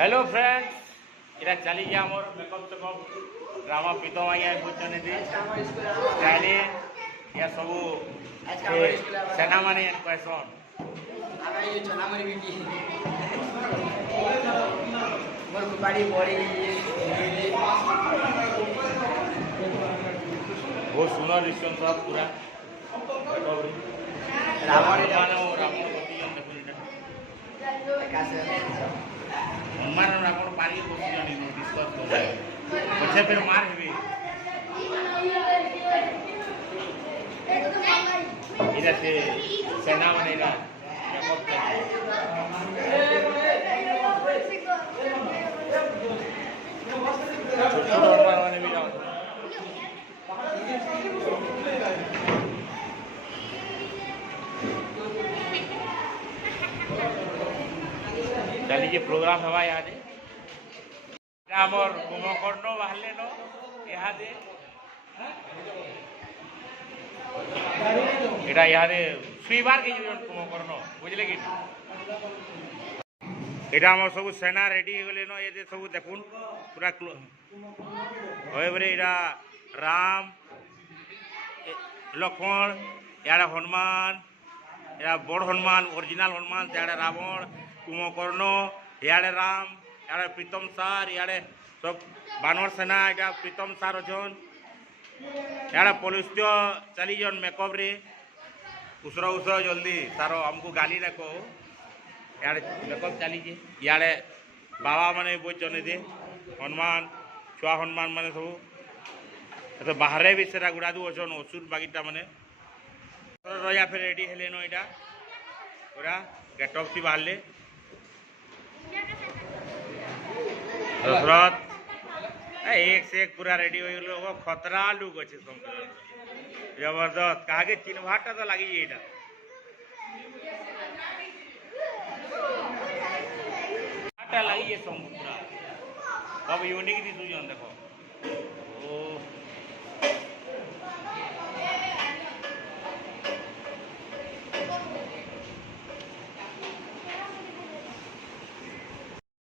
hello friends इरा चली गया मोर makeup take up drama प्रीतम आज्ञा बुझने दी स्टाइलिंग या सब सेना माने क्वेश्चन आगा ये चना मरी बिकी मोर कुपाड़ी बड़ी बहुत सुंदर दृश्य सब पूरा रावण रावण बसीजन हनुमान रावण पारी बसीजन डिस्कस कर पछे फिर मार हेबे इरा से सेना माने इरा छोटे हनुमान माने भी जाओ चलिए प्रोग्राम हवा यहाँ आमर कुंभकर्ण बाहर न यहाँ यहाँ शुईबार के कुंभकर्ण बुझले कि यहाँ आम सब सेना रेडी हो गले न ये सब देखुन पूरा यहाँ राम लक्ष्मण इे हनुमान या बड़ हनुमान ओरिजिनल हनुमान इे रावण कुंभकर्ण इे राम इे प्रीतम सार इे सब बानर सेना यहाँ प्रीतम सार अच्छन इे पुलिस चली जन मेकअप रे उसर जल्दी सार आमको गाली न कहो इे मेकअप चली इे बाबा मैंने बोचन दे हनुमान छुआ हनुमान मैंने सब तो बाहर भी से गुड़ा दू अच्छन असुर बागीटा मैंने रजा फिर रेडी हेले न यहाँ पूरा गेटअप सी बाहर दशरथ एक से एक पूरा रेडी हो गए खतरा लुक अच्छे जबरदस्त कहा चिन्हवाटा तो लगी लगी पूरा सब यूनिक दिशुन देखो